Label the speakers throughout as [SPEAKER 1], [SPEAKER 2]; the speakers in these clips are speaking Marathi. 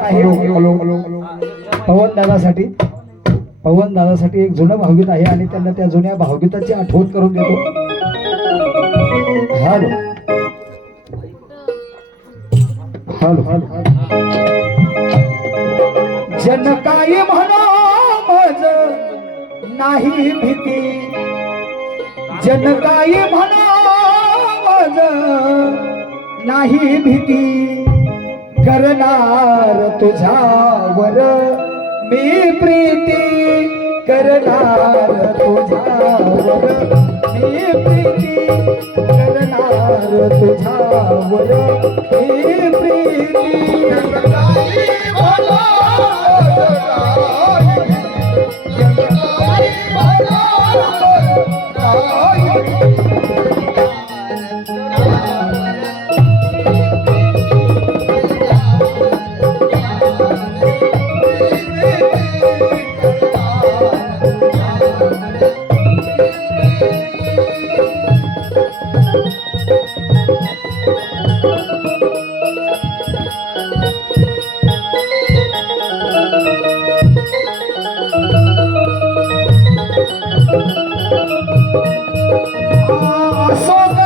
[SPEAKER 1] आहे पवन दादासाठी पवन दादासाठी एक जुनं भावगीत आहे आणि त्यांना त्या जुन्या भावगीताची आठवण करून देतो. हॅलो. हॅलो. हॅलो जन काय म्हणा नाही भीती. जन काय म्हणा नाही भीती. करणार तुझ्यावर. मी प्रीती करणार तुझ्यावर. मी प्रीती करणार तुझ्यावर. मी प्रीती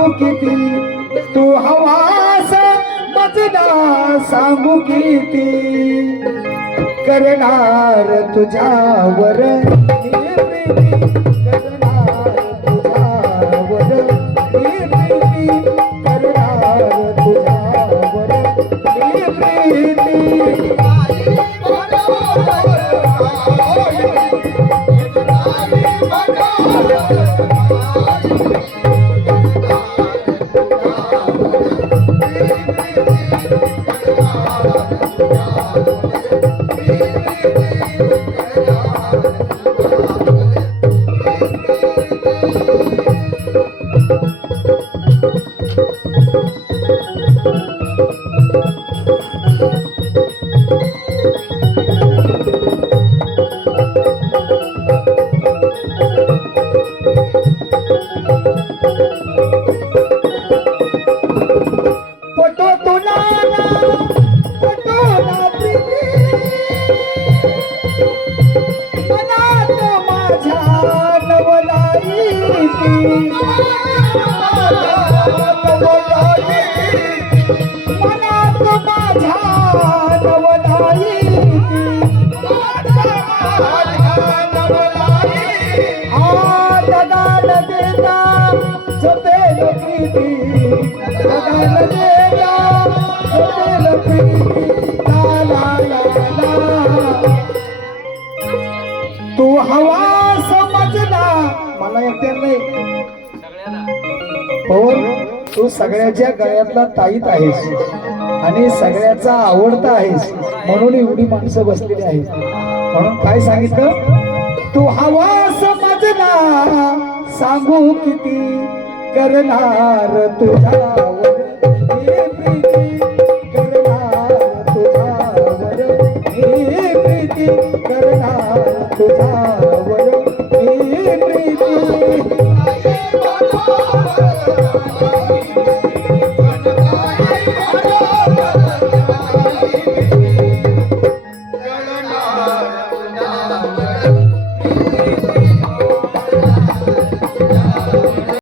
[SPEAKER 1] सांगू किती? तू हवास मजना सांगू किती? करणार तुझ्यावर करणार तू हवा समजला मला एकट्या नाही. तू सगळ्याच्या गळ्यातला ताईत आहेस आणि सगळ्याचा आवडता आहेस म्हणून एवढी माणसं बसलेली आहेत. म्हणून काय सांगितलं? तू हवा समजला सांगू किती करणार तुझ्या